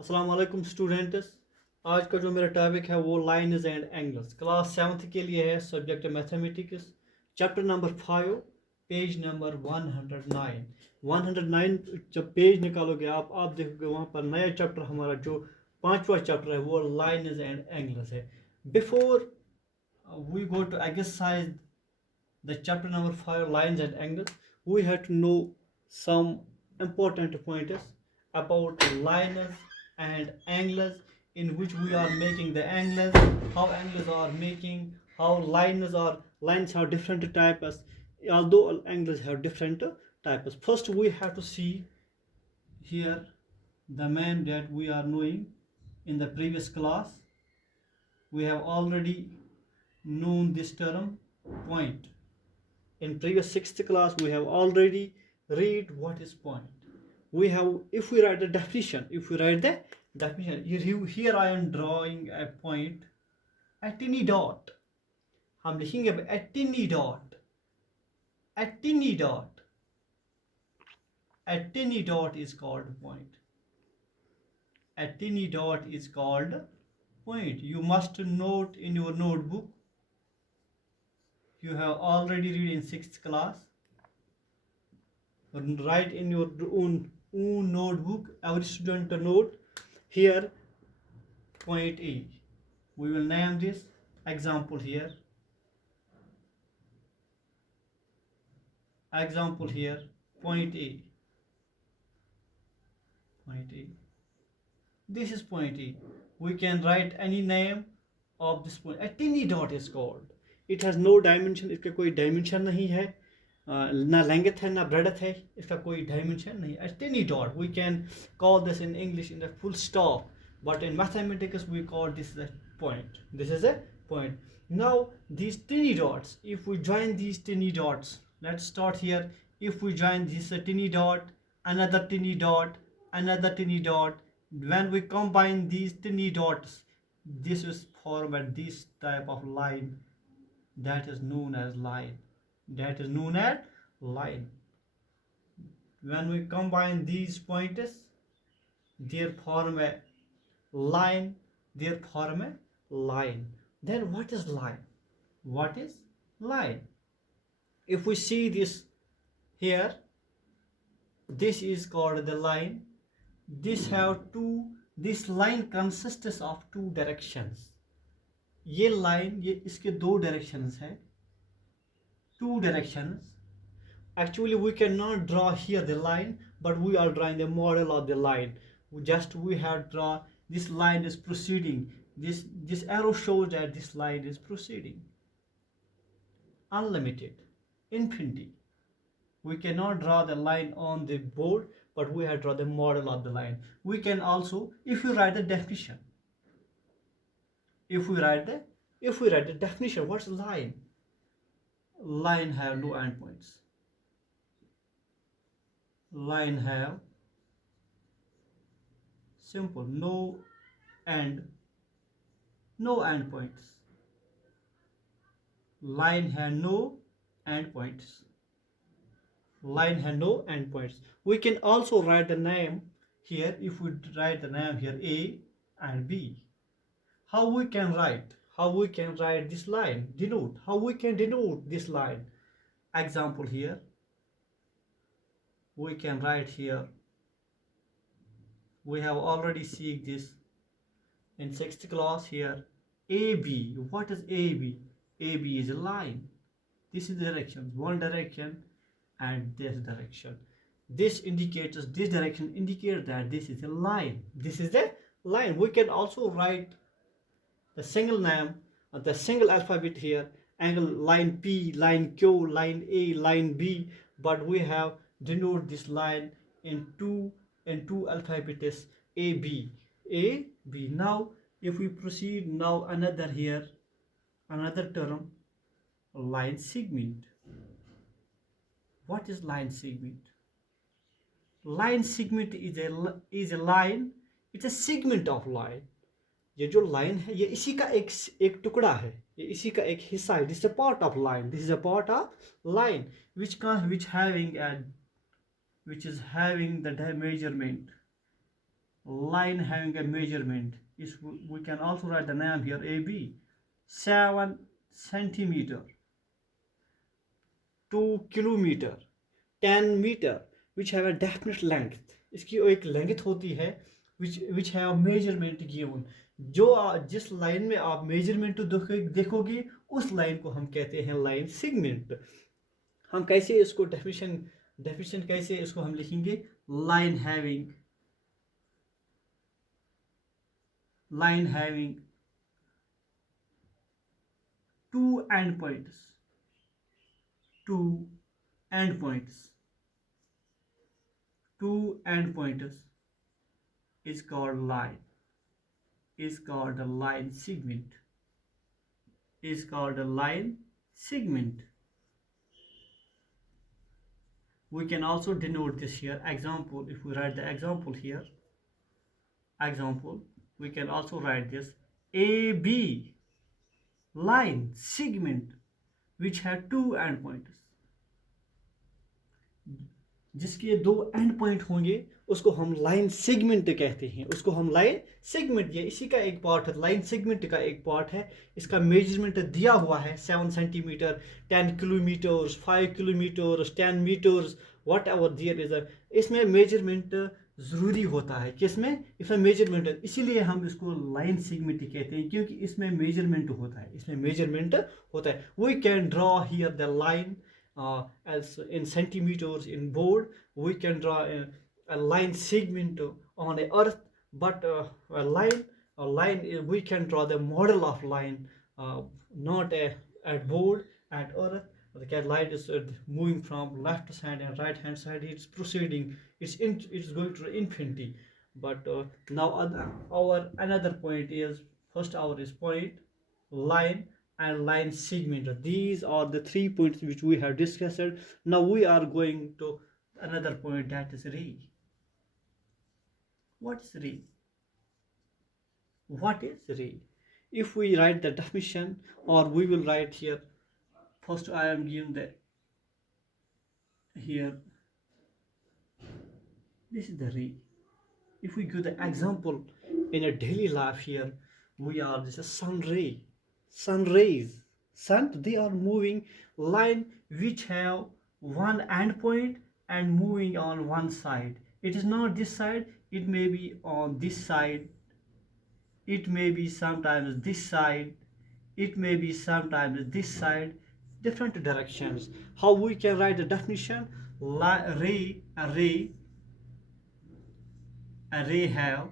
अस्सलाम वालेकुम स्टूडेंट्स। आज का जो मेरा टॉपिक है वो lines and angles class 7th के लिए है। Subject mathematics, chapter number 5, page number 109। 109 जब पेज निकालोगे आप देखोगे वहाँ पर नया चैप्टर हमारा जो पांचवा चैप्टर है वो लाइन्स एंड एंगल्स है। Before we go to exercise the chapter number 5 lines and angles, we have to know some important pointers about lines and angles, in which we are making the angles, how angles are making, how lines have different types, although angles have different types. First we have to see here the man that we are knowing. In the previous class we have already known this term point. In previous sixth class we have already read what is point. We have, if we write the definition, here I am drawing a point, a tiny dot. हम लिखेंगे a tiny dot, a tiny dot, a tiny dot is called point. A tiny dot is called point. You must note in your notebook, you have already read in sixth class. Write in your own notebook, every student note here point A. We will name this example here. Example here, point A. Point A. This is point A. We can write any name of this point. A tiny dot is called. It has no dimension. इसका कोई dimension नहीं है, ना length है ना breadth है, इसका कोई dimension नहीं. A tiny dot, we can call this in English in a full stop, but in mathematics we call this a point. This is a point. Now these tiny dots, if we join these tiny dots, let's start here. If we join this tiny dot, another tiny dot, another tiny dot, when we combine these tiny dots, this is formed this type of line, that is known as line. That is known as line. When we combine these points, they form a line. They form a line. Then what is line? What is line? If we see this here, this is called the line. This line consists of two directions. ये line, ये इसके दो directions है, two directions. Actually we cannot draw here the line, but we are drawing the model of the line. We have draw this line is proceeding. This arrow shows that this line is proceeding. Unlimited, infinity. We cannot draw the line on the board, but we have draw the model of the line. We can also, if you write the definition, if we write the definition, what's line? Line have no endpoints. Line have simple no endpoints. Line have no endpoints. Line have no endpoints. We can also write the name here. If we write the name here A and B, how we can write this line, denote, how we can denote this line. Example here, we can write here, we have already seen this in 6th class here, AB. What is AB? AB is a line. This is the direction, one direction and this direction. This indicates, this direction indicates that this is a line. This is the line. We can also write the single name, the single alphabet here, angle line P, line Q, line A, line B, but we have denote this line in two alphabets, A, B. Now if we proceed, now another here, another term, line segment. What is line segment? Line segment is a line, it's a segment of line. ये जो line है ये इसी का एक टुकड़ा है, ये इसी का एक हिस्सा है. This is a part of line. This is a part of line which is having the measurement. line having a measurement is, we can also write the name here, AB, 7 centimeter, 2 kilometer, 10 meter, which have a definite length. इसकी एक length होती है which have measurement given. जिस line में आप measurement देखोगे उस line को हम कहते हैं लाइन सेगमेंट. हम कैसे इसको डेफिनेशन कैसे इसको हम लिखेंगे, line having two endpoints is called line, is called a line segment, is called a line segment. We can also denote this here. Example, if we write the example here, example, we can also write this AB line segment which had two endpoints. जिसके दो and point होंगे उसको हम line segment कहते हैं, उसको हम line segment, ये इसी का एक पार्ट है, लाइन सेगमेंट का एक पार्ट है. इसका मेजरमेंट दिया हुआ है 7 centimetre, 10 kilometres, 5 kilometres, 10 metres, whatever there is. इसमें मेजरमेंट ज़रूरी होता है, किसमें, इसमें मेजरमेंट है, इसीलिए हम इसको लाइन सेगमेंट कहते हैं, क्योंकि इसमें मेजरमेंट होता है, इसमें मेजरमेंट होता है. We can draw here the line as in centimeters in board. We can draw a line segment on a earth, but a line we can draw the model of line, not at board, at earth. The light is moving from left side and right hand side, it's proceeding, it's going to infinity. But now our another point is, first our is point, line and line segment. These are the 3 points which we have discussed. Now we are going to another point, that is ray. What is ray? What is ray? If we write the definition, or we will write here, first I am giving the here, this is the ray. If we give the example in a daily life here, we are, this is sun ray, sun rays, sun, they are moving line which have one end point and moving on one side. It is not this side, it may be on this side, it may be sometimes this side, it may be sometimes this side, different directions. How we can write the definition? Ray, a ray have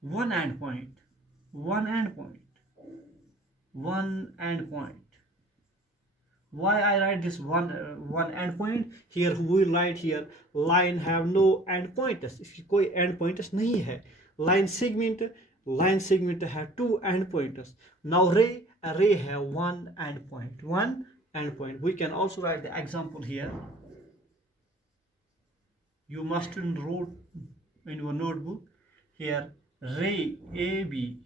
one end point. Why I write this one end point here? We write here line have no end pointers. इसकी कोई end pointers नहीं है. Line segment have two end pointers. Now a ray have one end point. We can also write the example here. You must wrote in your notebook here ray AB.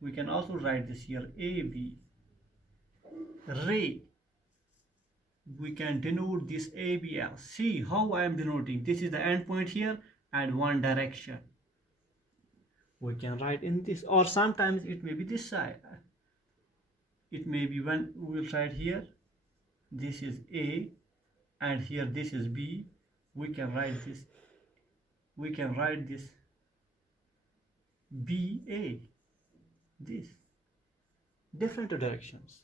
We can also write this here AB. Ray, we can denote this ABL. See how I am denoting. This is the end point here and one direction. We can write in this, or sometimes it may be this side. It may be, when we will write here, this is A and here this is B. We can write this BA. This different directions.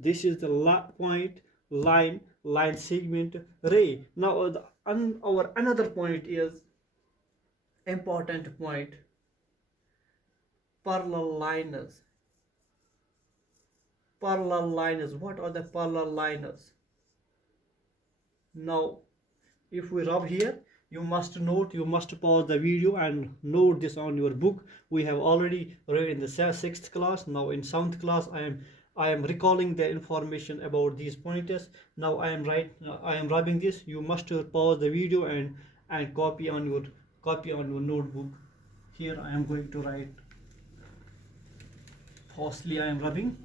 This is the point, line segment, ray. Now our another point is important point, parallel liners. What are the parallel liners? Now if we rub here, you must pause the video and note this on your book. We have already read in the 6th class. Now in 7th class I am recalling the information about these pointers. Now I am rubbing this. You must pause the video and copy on your notebook. Here I am going to write. Firstly I am rubbing.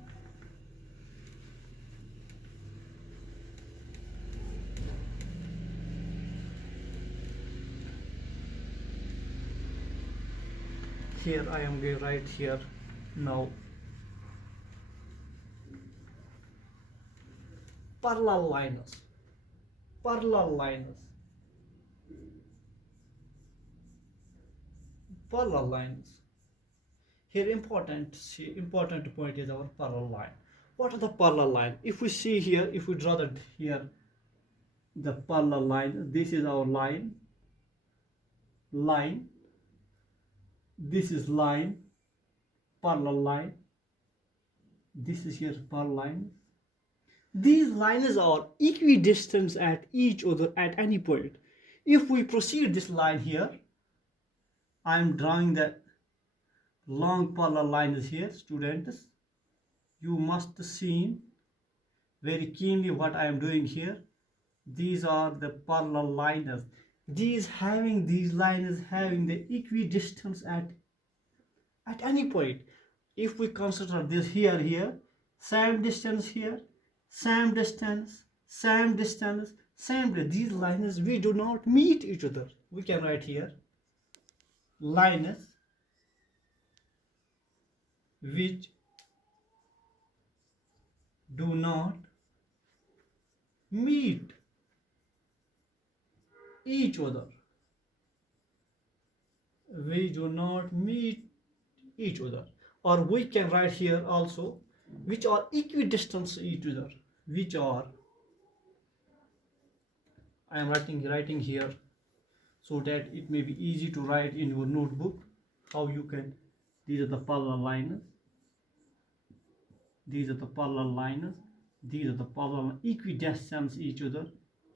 here I am going right here now. Parallel lines. Parallel lines. Parallel lines. Here important point is our parallel line. What are the parallel line? If we see here, if we draw that here, the parallel line, this is our line. This is line, parallel line. This is here parallel line. These lines are equidistant at each other at any point. If we proceed this line here, I am drawing the long parallel lines here, students. You must see very keenly what I am doing here. These are the parallel lines. These lines having the equidistance at any point. If we consider this here, same distance here, same distance, same distance, same distance. These lines we do not meet each other. We can write here lines which do not meet each other. We do not meet each other. Or we can write here also which are equidistant to each other. Which are, I am writing here so that it may be easy to write in your notebook how you can. These are the parallel lines. These are the parallel lines. These are the parallel equidistant each other.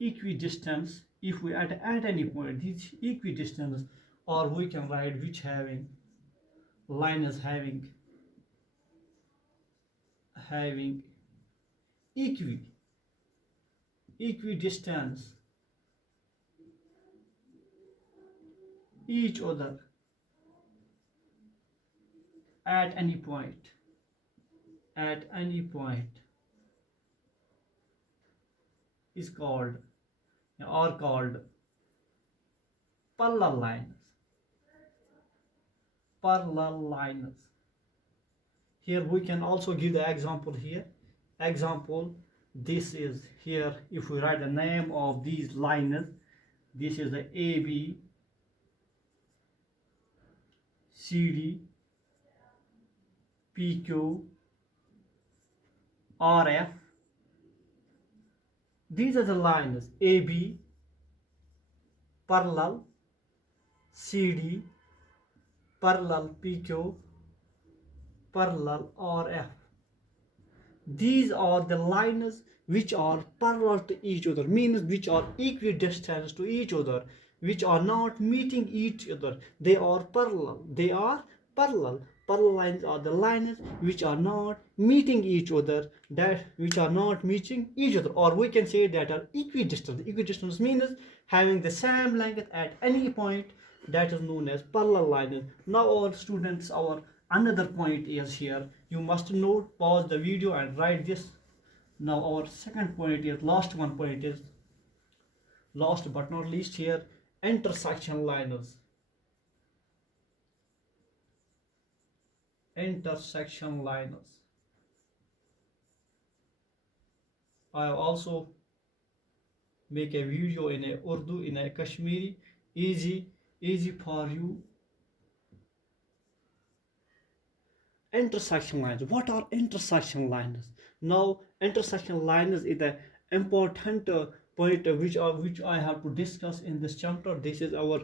Equidistance, if we at any point these equidistance, or we can write which having lines having equidistance each other at any point is called parallel lines. Parallel lines. Here we can also give the example here. Example, this is here, if we write the name of these lines, this is the AB, CD, PQ, RF. These are the lines AB, parallel, CD, parallel PQ, parallel RF. These are the lines which are parallel to each other, means which are equidistant to each other, which are not meeting each other. They are parallel. They are parallel. Parallel lines are the lines which are not meeting each other, or we can say that are equidistant. Equidistance means having the same length at any point. That is known as parallel lines. Now our students, our another point is here. You must note, pause the video and write this. Now our second point is, last but not least here, intersection lines. Intersection lines. I also make a video in a Urdu, in a Kashmiri, easy for you. Intersection lines. What are intersection lines? Now intersection lines is the important point which I have to discuss in this chapter. This is our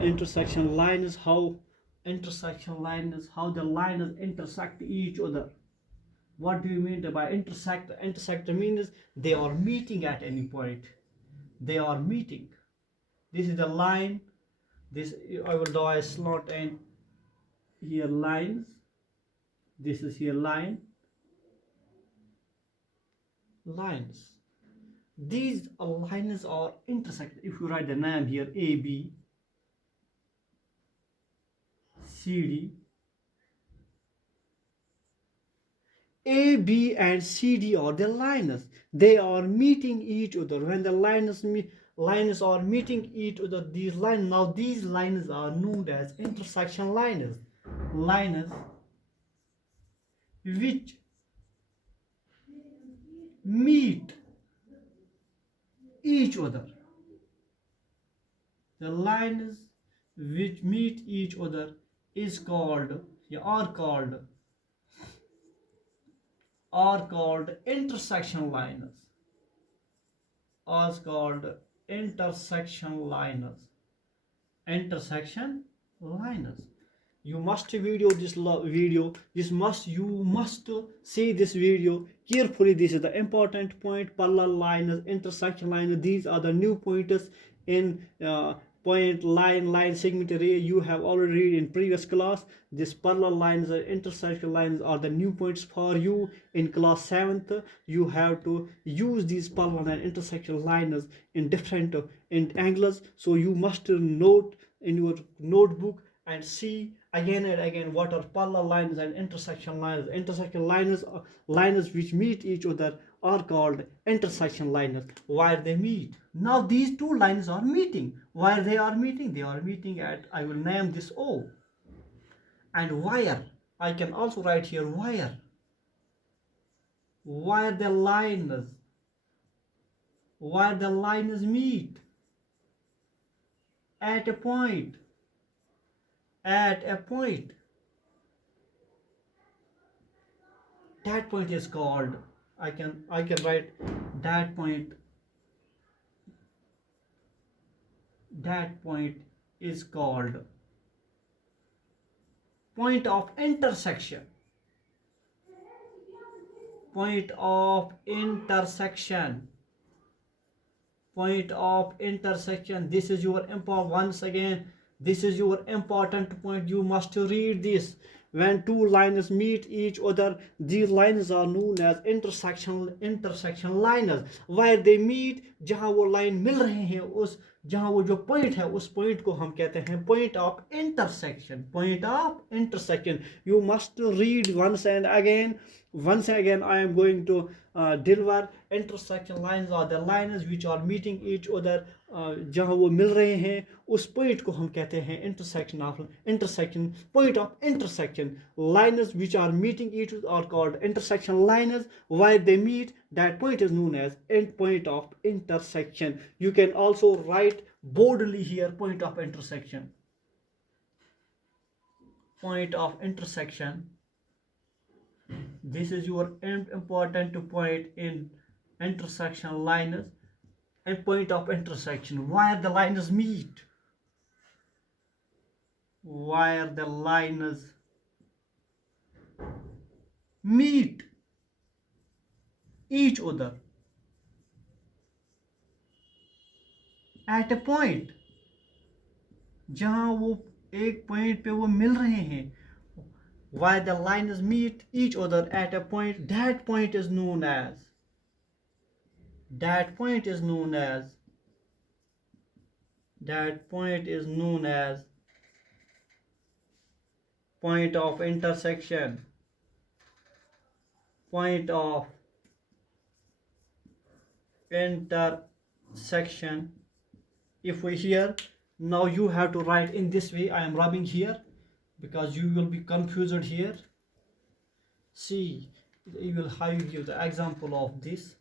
intersection lines. How the lines intersect each other. What do you mean by intersect? Intersect means they are meeting at any point. They are meeting. This is the line. This I will draw a slot and here lines. This is here lines. These lines are intersect. If you write the name here, AB, CD, A, B and CD are the lines. They are meeting each other. When the lines are meeting each other, these lines are known as intersection lines. lines which meet each other. The lines which meet each other is called, are called intersection lines. Are called intersection lines. Intersection lines. You must video this video. You must see this video carefully. This is the important point. Parallel lines, intersection lines. These are the new pointers in point, line, segment, array. You have already read in previous class. This parallel lines, intersection lines are the new points for you in class 7th. You have to use these parallel and intersection lines in different in angles. So you must note in your notebook and see again and again what are parallel lines and intersection lines. Intersection lines are lines which meet each other are called intersection lines. Where they meet. Now these two lines are meeting. Where they are meeting? They are meeting at, I will name this O. And wire. I can also write here wire. Where the lines meet at a point. At a point. That point is called, I can write that point. That point is called point of intersection. Point of intersection. Point of intersection. This is your important, once again, this is your important point. You must read this. When two lines meet each other, these lines are known as intersection lines. Where they meet, जहाँ वो line मिल रहे हैं, उस जहाँ वो जो point है, उस पॉइंट को हम कहते हैं point of intersection. Point of intersection. You must read once and again. Once again, I am going to deliver. Intersection lines are the lines which are meeting each other. जहाँ वो मिल रहे हैं, उस पॉइंट को हम कहते हैं intersection of intersection. Point of intersection. Lines which are meeting each other are called intersection lines. Where they meet, that point is known as end point of intersection. You can also write boldly here point of intersection. Point of intersection. This is your important point in intersection lines and point of intersection. Where the lines meet. Where the lines meet each other at a point. जहाँ वो एक point पे वो मिल रहे हैं. Why the lines meet each other at a point, that point is known as point of intersection. Point of intersection. If we here, now you have to write in this way. I am rubbing here because you will be confused here. See, you will have to give the example of this.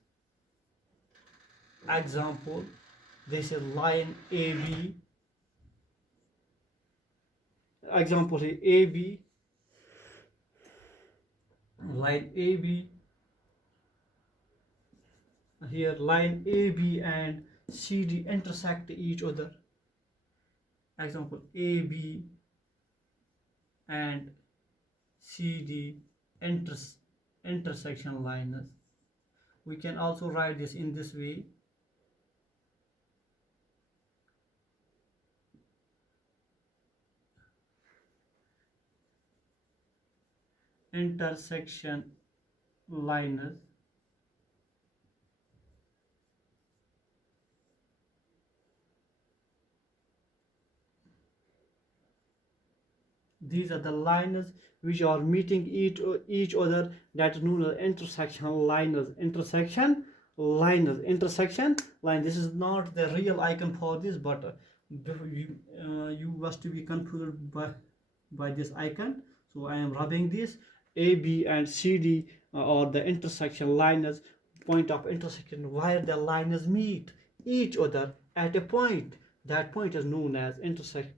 Example, this is line AB. Example is AB. Line AB. Here line AB and CD intersect each other. Example, AB and CD intersection lines. We can also write this in this way. Intersection lines. These are the lines which are meeting each other, that is known as intersection lines. Intersection line. This is not the real icon for this, but you must be confused by this icon. So I am rubbing this. AB and CD are the intersection lines, point of intersection where the lines meet each other at a point. That point is known as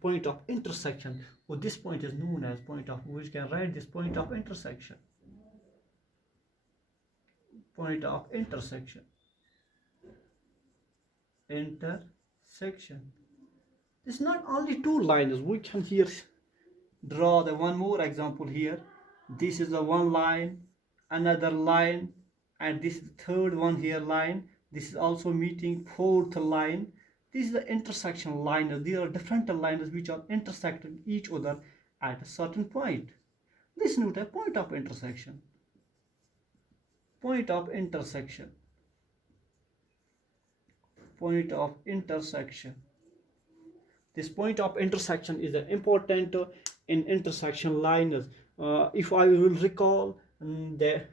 point of intersection. So this point is known as point of, we can write this point of intersection. Point of intersection. Intersection. It's not only two lines. We can here draw the one more example here. This is the one line, another line, and this is the third one here line. This is also meeting fourth line. This is the intersection line. There are different lines which are intersecting each other at a certain point. This is known as point of intersection. Point of intersection. Point of intersection. This point of intersection is important in intersection lines. If I will recall the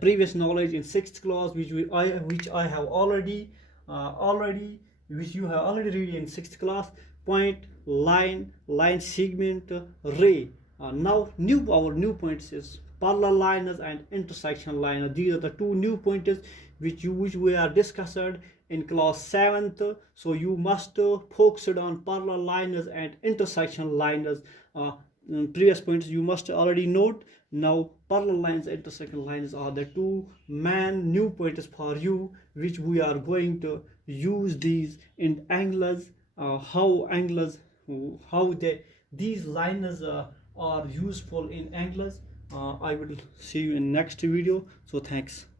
previous knowledge in 6th class, which I have already which you have already read in 6th class, point, line, line segment, ray. Now our new points is parallel lines and intersection lines. These are the two new points which we are discussed in class 7th. So you must focus on parallel lines and intersection lines. Previous points you must already note. Now parallel lines and intersection lines are the two main new points for you, which we are going to use these in angles. These lines are useful in angles. I will see you in next video. So thanks.